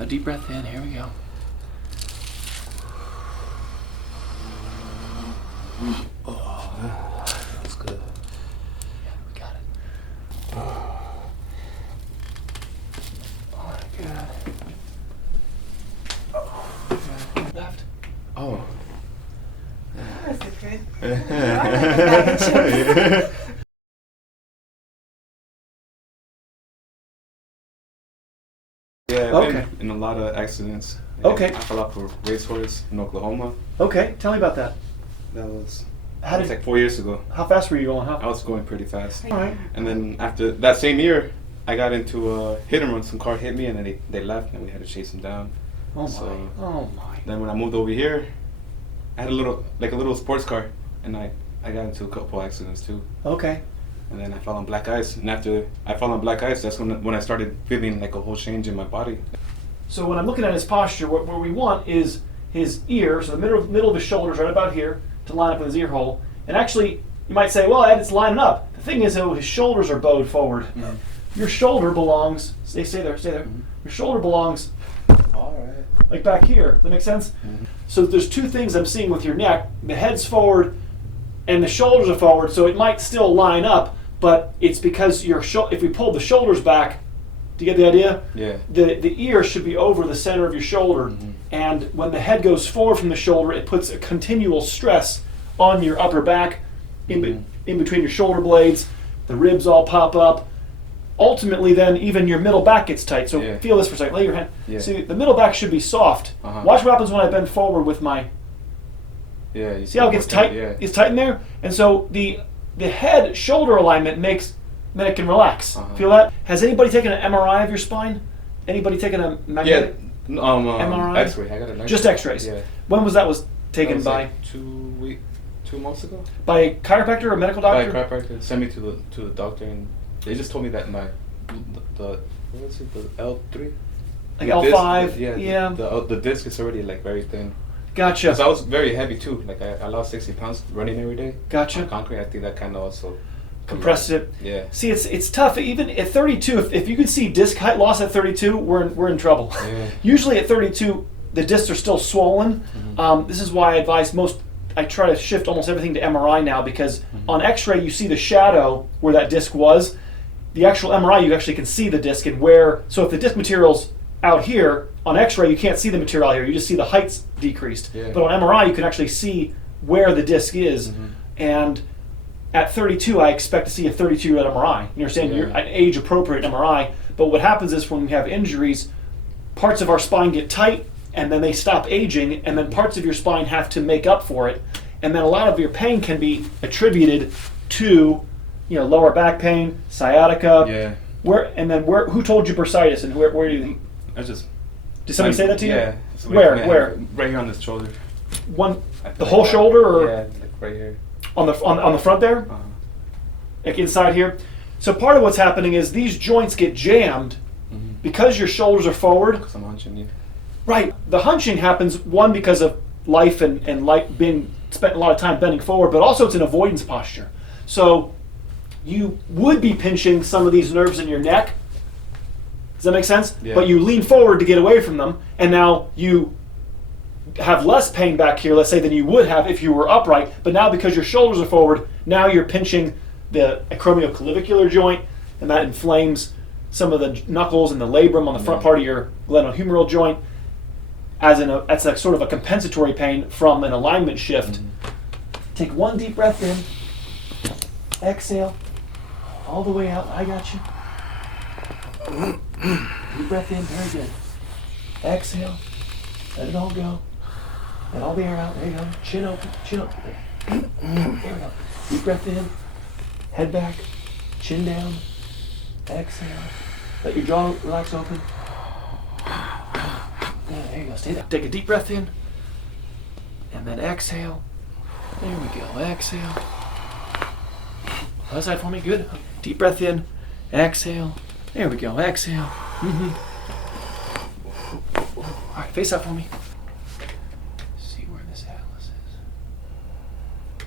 A deep breath in. Here we go. Oh, that's good. Yeah, we got it. Oh my God. Oh. Left. Oh. That's okay. Yeah, I've Okay. been in a lot of accidents. Okay. I fell off a racehorse in Oklahoma. Okay, tell me about that. That was, How that was did? like 4 years ago. How fast were you going? I How? was going pretty fast. All right. And then after that same year, I got into a hit and run. Some car hit me, and then they left, and we had to chase them down. Oh my. So- Oh my. Then when I moved over here, I had a little sports car, and I got into a couple accidents too. Okay. And then I fell on black ice. And after I fell on black ice, that's when I started feeling like a whole change in my body. So when I'm looking at his posture, what we want is his ear, so the middle of his shoulders right about here, to line up with his ear hole. And actually, you might say, well, Ed, it's lining up. The thing is, though, his shoulders are bowed forward. Mhm. Your shoulder belongs, stay there. Mhm. Your shoulder belongs All right. like back here. Does that make sense? Mhm. So there's two things I'm seeing with your neck. The head's forward and the shoulders are forward, so it might still line up, but it's because if we pull the shoulders back, do you get the idea? Yeah. The ear should be over the center of your shoulder, Mhm. and when the head goes forward from the shoulder, it puts a continual stress on your upper back, in between your shoulder blades. The ribs all pop up. Ultimately, then even your middle back gets tight. So Yeah. feel this for a second. Lay your hand. Yeah. See, the middle back should be soft. Uh-huh. Watch what happens when I bend forward with my. Yeah. You See how it gets tight? Yeah. It's tight in there, and so the head shoulder alignment makes then it can relax. Uh-huh. Feel that? Has anybody taken an MRI of your spine? Anybody taken a magnetic? Yeah. MRI? X-ray. I got an X-ray. Just X-rays. Yeah. When was that? Was taken That was by like 2 months ago. by a chiropractor or a medical By doctor? a chiropractor. Sent me to the doctor, and they just told me that the what was it, the L3. Like The L5. disc, Yeah. The disc is already like very thin. Gotcha. Because I was very heavy too. Like I lost 60 pounds running every day. Gotcha. On concrete, I think that kind of also Compressed it. Yeah. See, it's tough. Even at 32, if you can see disc height loss at 32, we're in trouble. Yeah. Usually at 32, the discs are still swollen. Mhm. This is why I try to shift almost everything to MRI now, because on X-ray you see the shadow where that disc was. The actual MRI, you actually can see the disc and where. So if the disc material's out here, on X-ray you can't see the material out here. You just see the heights decreased. Yeah. But on MRI you can actually see where the disc is. Mhm. And at 32, I expect to see a 32 at MRI. You understand? Yeah. You're an age-appropriate MRI. But what happens is when we have injuries, parts of our spine get tight, and then they stop aging, and then parts of your spine have to make up for it. And then a lot of your pain can be attributed to, lower back pain, sciatica. Yeah. Who told you bursitis, and where do you? I just. Did somebody say that to you? Yeah. Where? Right here on this shoulder. One, I feel the like whole that. shoulder, or Yeah, like right here. on the front there? Uh-huh. Like inside here. So part of what's happening is these joints get jammed Mhm. because your shoulders are forward. Because I'm hunching you. Right. The hunching happens, one, because of life and life being spent a lot of time bending forward, but also it's an avoidance posture. So you would be pinching some of these nerves in your neck. Does that make sense? Yeah. But you lean forward to get away from them, and now you have less pain back here, let's say, than you would have if you were upright. But now because your shoulders are forward, now you're pinching the acromioclavicular joint, and that inflames some of the knuckles and the labrum on the front part of your glenohumeral joint. That's a sort of a compensatory pain from an alignment shift. Mhm. Take one deep breath in. Exhale. All the way out. I got you. Deep breath in. Very good. Exhale. Let it all go. Let all the air out. There you go. Chin open. Chin open. There we go. Deep breath in. Head back. Chin down. Exhale. Let your jaw relax open. There you go. Stay there. Take a deep breath in. And then exhale. There we go. Exhale. Other side for me. Good. Deep breath in. Exhale. There we go. Exhale. All right. Face up for me. See where this atlas is.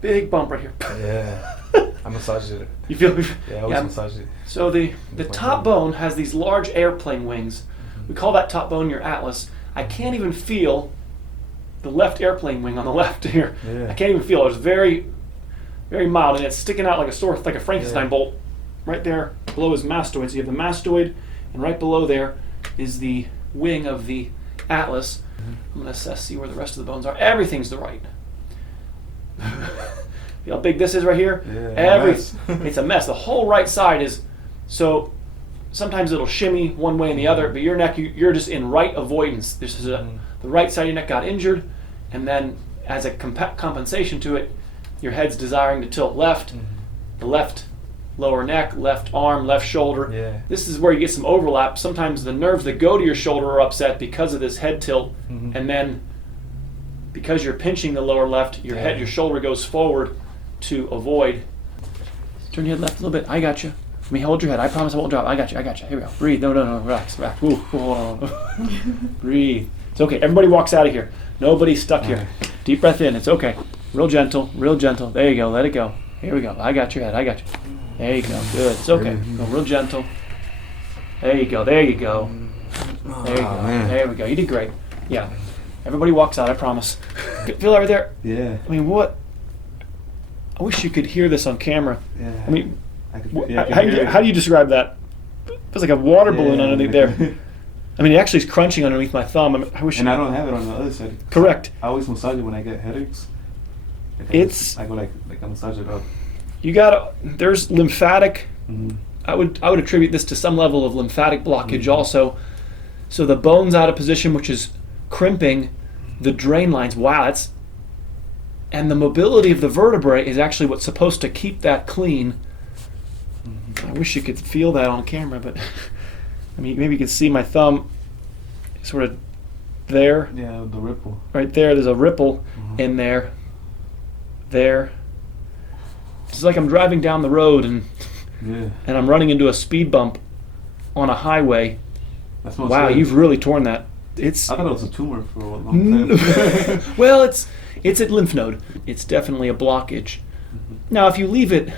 Big bump right here. Yeah. I massaged it. You feel? Yeah, I always massage it. So the With my top hand. bone has these large airplane wings. We call that top bone your atlas. I can't even feel the left airplane wing on the left here. Yeah. I can't even feel it. It's very, very mild, and it's sticking out like a sore, like a Frankenstein bolt right there below his mastoid. So you have the mastoid, and right below there is the wing of the atlas. I'm going to see where the rest of the bones are. Everything's the right. See how big this is right here? Yeah, It's a mess. The whole right side is, so sometimes it'll shimmy one way and the other, but your neck, you're just in right avoidance. This is the right side of your neck got injured, and then as a compensation to it, your head's desiring to tilt left, the left lower neck, left arm, left shoulder. Yeah. This is where you get some overlap. Sometimes the nerves that go to your shoulder are upset because of this head tilt, and then because you're pinching the lower left, your head, your shoulder goes forward to avoid. Turn your head left a little bit. I got you. Let me hold your head. I promise I won't drop. I got you. I got you. Here we go. Breathe. No. Relax. Ooh, hold on. Breathe. It's okay. Everybody walks out of here. Nobody's stuck here. Deep breath in. It's okay. Real gentle. Real gentle. There you go. Let it go. Here we go. I got your head. I got you. There you go. Good. It's okay. Go real gentle. There you go. There you go. There you go. Man. There we go. You did great. Yeah. Everybody walks out. I promise. Feel that right there? Yeah. I mean, what? I wish you could hear this on camera. Yeah. I mean, I could, how do you describe that? It's like a water balloon underneath there. I mean, it actually is crunching underneath my thumb. I wish. And I don't have it on the other side. Correct. I always massage it when I get headaches. I go like I massage it up. You got there's lymphatic. I would attribute this to some level of lymphatic blockage also. So the bone's out of position, which is crimping the drain lines. Wow, and the mobility of the vertebrae is actually what's supposed to keep that clean. I wish you could feel that on camera, but I mean, maybe you can see my thumb sort of there. Yeah, the ripple. Right there, there's a ripple in there. There. It's like I'm driving down the road and I'm running into a speed bump on a highway. That's wow, you've really torn that. I thought it was a tumor for a long time. Well, it's a lymph node. It's definitely a blockage. Now, if you leave it,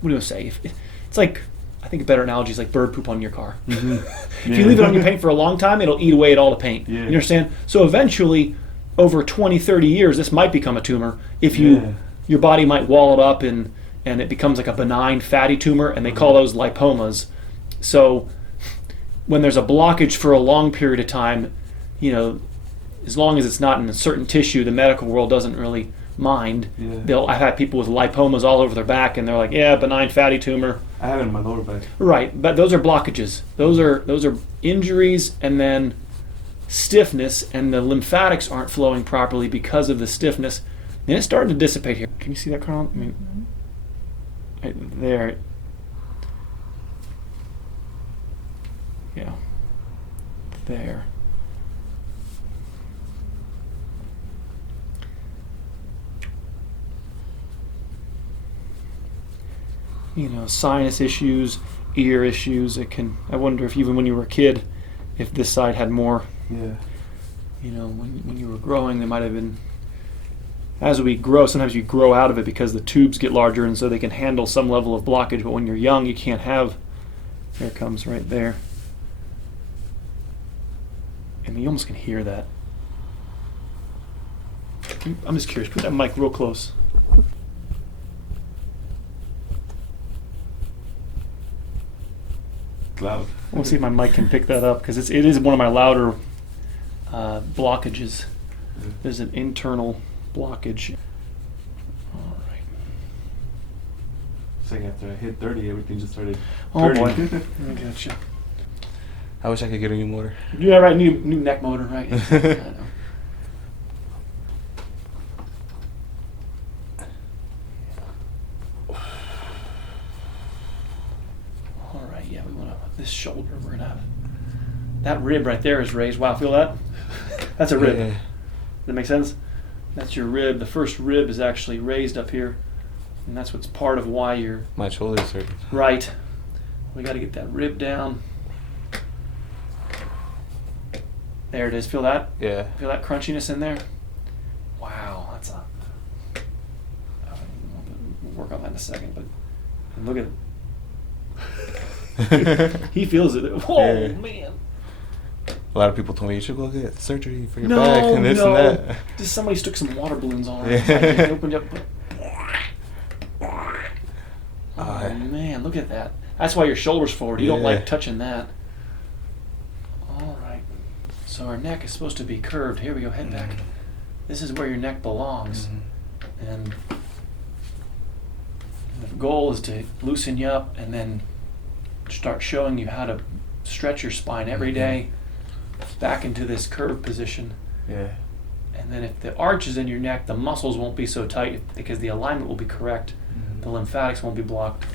what do you say? It's like, I think a better analogy is like bird poop on your car. If you leave it on your paint for a long time, it'll eat away at all the paint. You understand? So eventually, over 20, 30 years, this might become a tumor. If your body might wall it up and it becomes like a benign fatty tumor, and they call those lipomas. So when there's a blockage for a long period of time, as long as it's not in a certain tissue, the medical world doesn't really mind. I've had people with lipomas all over their back, and they're like, yeah, benign fatty tumor. I have it in my lower back. Right, but those are blockages. Those are injuries, and then stiffness, and the lymphatics aren't flowing properly because of the stiffness. And it's starting to dissipate here. Can you see that, Carl? I mean, right there. Yeah. There. Sinus issues, ear issues. I wonder if even when you were a kid, if this side had more. Yeah. When you were growing, there might have been. As we grow, sometimes you grow out of it because the tubes get larger, and so they can handle some level of blockage. But when you're young, you can't have. There it comes right there. And you almost can hear that. I'm just curious. Put that mic real close. Loud. We'll see if my mic can pick that up, because it is one of my louder blockages. There's an internal blockage. All right. It's like after I hit 30, everything just started. Oh boy. turning. I gotcha. I wish I could get a new motor. Yeah, right. New neck motor, right? I know. This shoulder, we're gonna have that rib right there is raised. Wow, feel that? That's a rib. Yeah. Does that make sense? That's your rib. The first rib is actually raised up here, and that's what's part of why you're My shoulders hurt. right. We got to get that rib down. There it is. Feel that? Yeah. Feel that crunchiness in there? Wow, that's we'll work on that in a second, but look at it. He feels it. Whoa, Yeah. man. A lot of people told me you should go get surgery for your No, back and this no. and that. Just somebody stuck some water balloons on Yeah. it. I opened up. Oh Uh, man, look at that. That's why your shoulder's forward. You don't Yeah. like touching that. All right. So our neck is supposed to be curved. Here we go. Head back. This is where your neck belongs. And the goal is to loosen you up and then start showing you how to stretch your spine every day back into this curved position. Yeah. And then if the arch is in your neck, the muscles won't be so tight because the alignment will be correct. The lymphatics won't be blocked.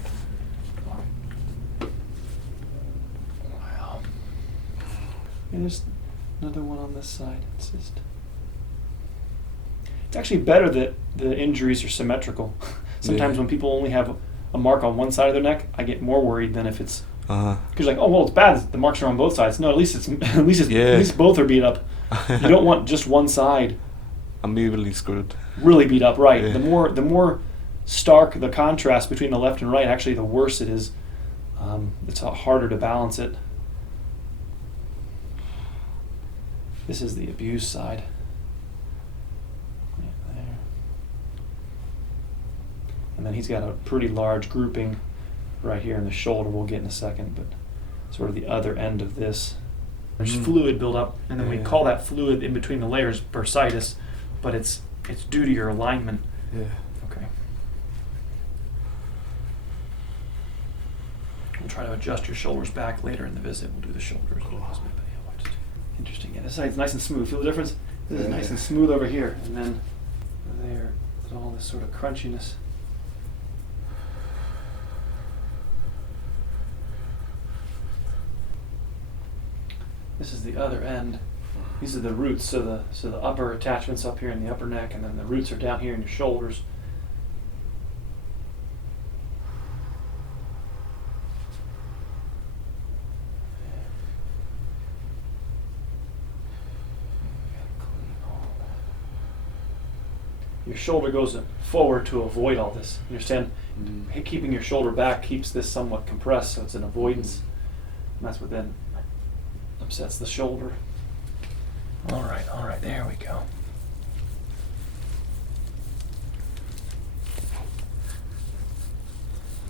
Wow. And there's another one on this side. It's actually better that the injuries are symmetrical. Sometimes Yeah. when people only have a mark on one side of their neck, I get more worried than if it's Uh-huh. because like, oh well, it's bad. The marks are on both sides. No, at least Yeah. at least both are beat up. You don't want just one side I'm evenly screwed. really beat up. Right. Yeah. The more stark the contrast between the left and right, actually, the worse it is. It's harder to balance it. This is the abused side. Right there. And then he's got a pretty large grouping right here in the shoulder. We'll get in a second, but sort of the other end of this. There's fluid buildup, and then we Yeah. call that fluid in between the layers bursitis, but it's due to your alignment. Yeah. Okay. We'll try to adjust your shoulders back later in the visit. We'll do the shoulders. Interesting. Yeah, this side's nice and smooth. Feel the difference? This is nice and smooth over here, and then there, there's all this sort of crunchiness. This is the other end. These are the roots. So the upper attachments up here in the upper neck, and then the roots are down here in your shoulders. Your shoulder goes forward to avoid all this. You understand? Keeping your shoulder back keeps this somewhat compressed, so it's an avoidance. And that's what then upsets the shoulder. All right, there we go.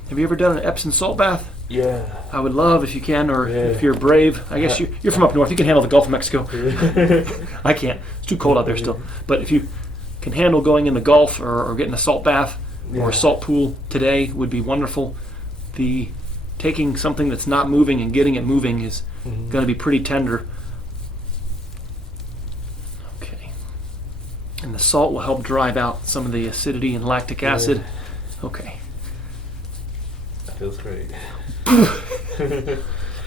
Have you ever done an Epsom salt bath? Yeah. I would love if you can, or Yeah. if you're brave. I guess you're from up north. You can handle the Gulf of Mexico. I can't. It's too cold out there still. But if you can handle going in the Gulf or getting a salt bath or Yeah. a salt pool today, would be wonderful. The taking something that's not moving and getting it moving is going to be pretty tender. Okay. And the salt will help drive out some of the acidity and lactic acid. Okay. That feels great.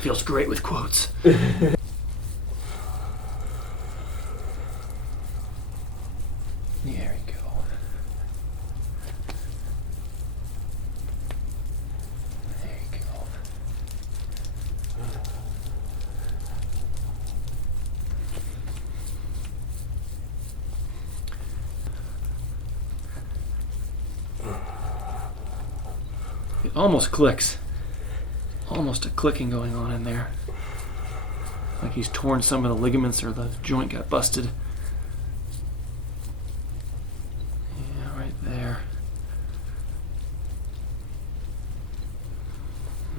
Feels great with quotes. There we go. There you go. It almost clicks. Almost a clicking going on in there. Like he's torn some of the ligaments or the joint got busted. Yeah, right there.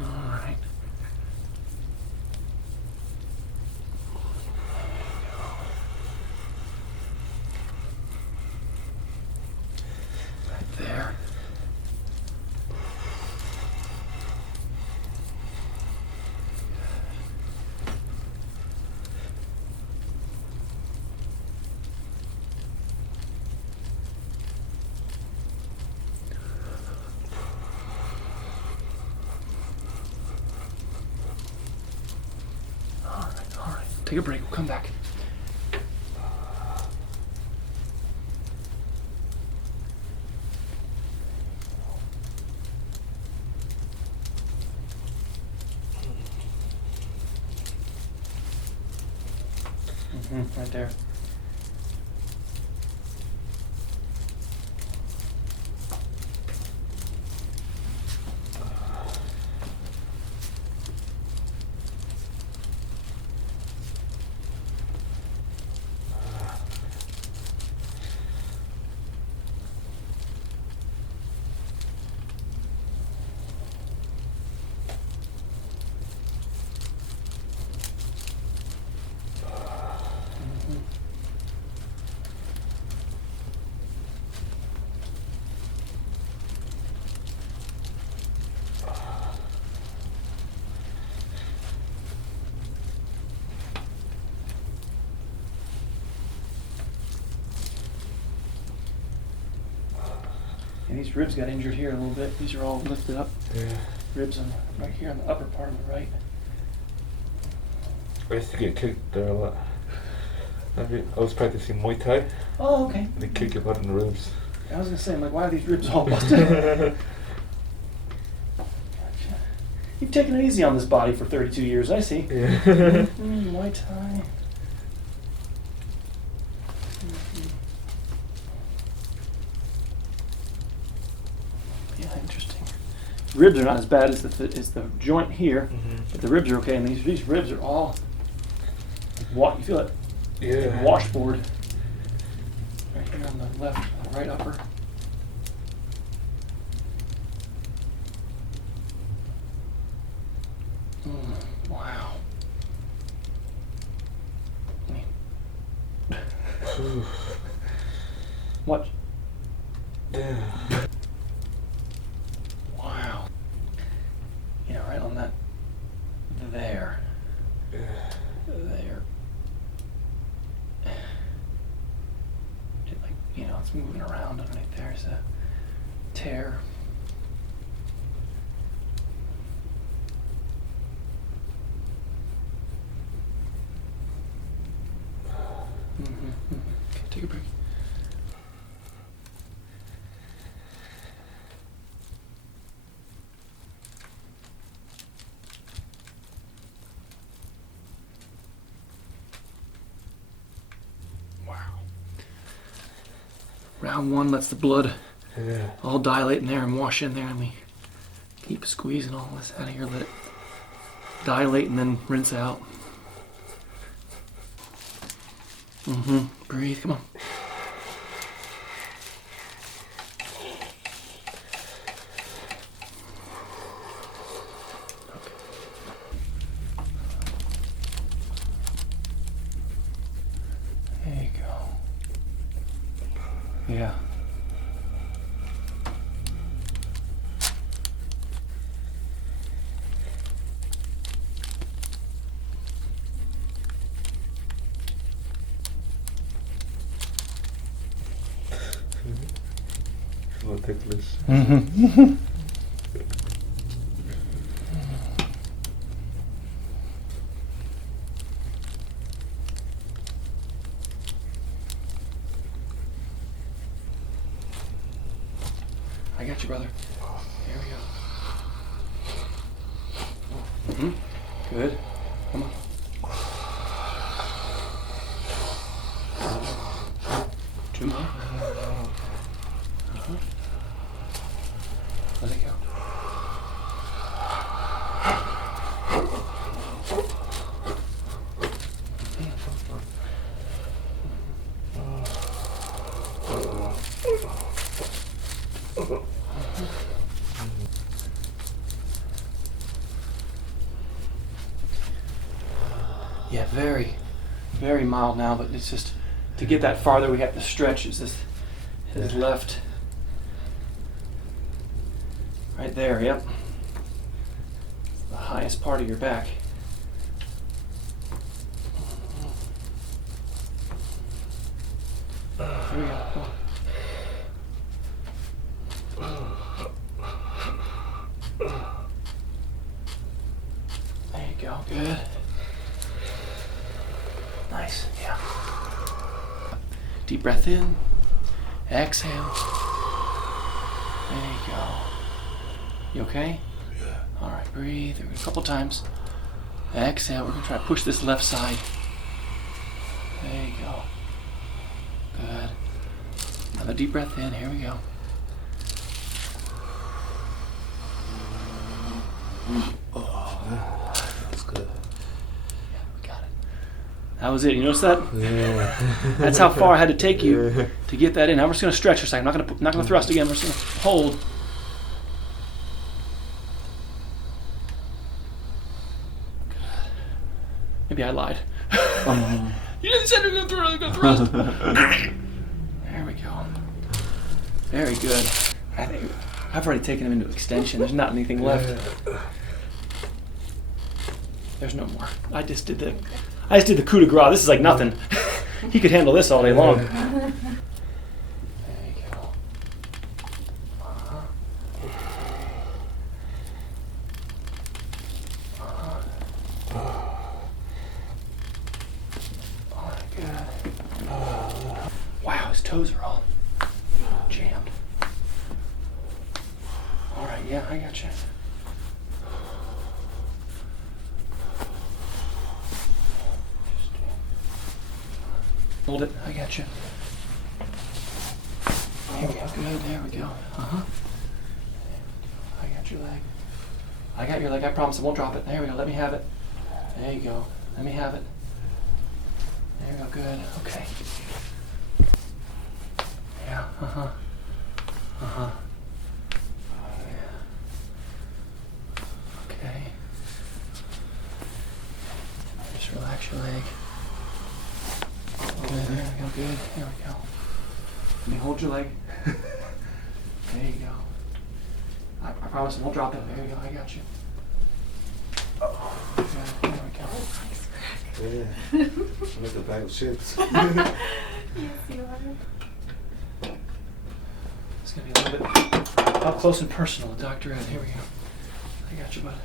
All right. Right there. All right. Take a break. We'll come back. Right there. these ribs got injured here a little bit. These are all lifted up. Yeah. Ribs on right here on the upper part of the right. I used to get kicked there a lot. I was practicing Muay Thai, Oh, okay. and they kick your butt in the ribs. I was gonna say, I'm like, why are these ribs all busted? Gotcha. You've taken it easy on this body for 32 years, I see. Yeah. Muay Thai. Yeah, interesting. Ribs are not as bad as the joint here, but the ribs are okay, and these ribs are all, you feel it? Yeah. Washboard. Right here on the left, right upper. Wow. What? Yeah. Wow. Yeah, right on that. There. There. It's moving around underneath. There's a tear. Okay, take a break. Round one lets the blood all dilate in there and wash in there, and we keep squeezing all this out of here, let it dilate and then rinse out. Breathe, come on. There you go. Yeah. It's a little ticklish. I got you, brother. Here we go. Good. Come on. Two more. Let it go. Yeah, very, very mild now, but it's just, to get that farther we have to stretch. Is this his left? Right there, yep. The highest part of your back. Here we go. Come on. There you go, good. Nice, yeah. Deep breath in, exhale. There you go. You okay? Yeah. All right, breathe a couple times. Exhale, we're gonna try to push this left side. There you go. Good. Another deep breath in, here we go. That's good. Yeah, we got it. That was it, you notice that? Yeah. That's how far I had to take you to get that in. Now we're just gonna stretch for a second. I'm not gonna thrust again, we're just gonna hold. Maybe I lied. You didn't say you were gonna thrust. There we go. Very good. I think I've already taken him into extension. There's not anything left. There's no more. I just did the coup de grace. This is like nothing. He could handle this all day long. There you go. toes are all jammed. All right, yeah, I got you. Hold it, I got you. Here we go, good, there we go. Uh-huh. I got your leg. I got your leg, I promise I won't drop it. There we go, let me have it. There you go, let me have it. There we go, good, okay. Yeah, uh-huh. Uh-huh. Yeah. Okay. Just relax your leg. Good, there we go, good, there we go. Let me hold your leg. There you go. I promise I won't drop it. There you go, I got you. Oh, good, there we go. Yeah. I'm like a bag of chips. Yes, you are. It's gonna be a little bit up close and personal, Dr. Ed. Here we go. I got you, bud.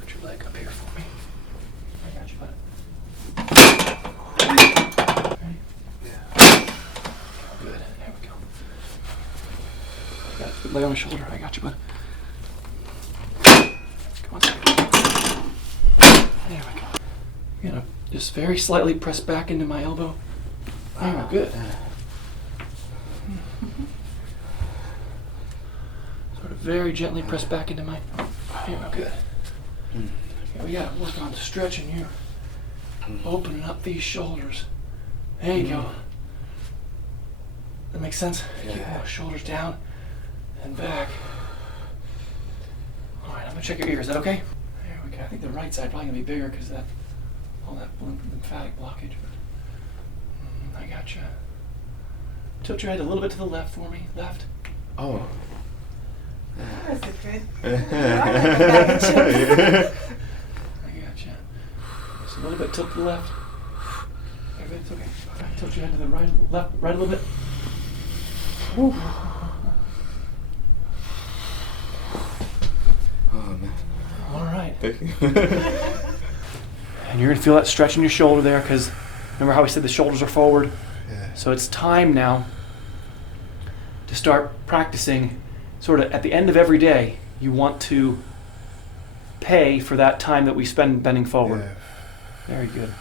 Put your leg up here for me. I got you, bud. Ready? Yeah. Good. There we go. Got it. Leg on my shoulder. I got you, bud. Come on. There we go. I'm gonna just very slightly press back into my elbow. There we go. Good. Sort of very gently press back into my. There we go. Good. Okay, we gotta work on stretching you. Opening up these shoulders. There you go. That makes sense? Yeah. Keep those shoulders down and back. All right, I'm gonna check your ears. Is that okay? There we go. I think the right side probably gonna be bigger because that all that lymphatic blockage. But I gotcha. Tilt your head a little bit to the left for me. Left. Oh. That's a good. I gotcha. Just a little bit tilt to the left. It's okay. All right, tilt your head to the right, left, right a little bit. Woo. Oh man. All right. Thank you. And you're gonna feel that stretch in your shoulder there because remember how we said the shoulders are forward? Yeah. So it's time now to start practicing sort of at the end of every day. You want to pay for that time that we spend bending forward. Yeah. Very good.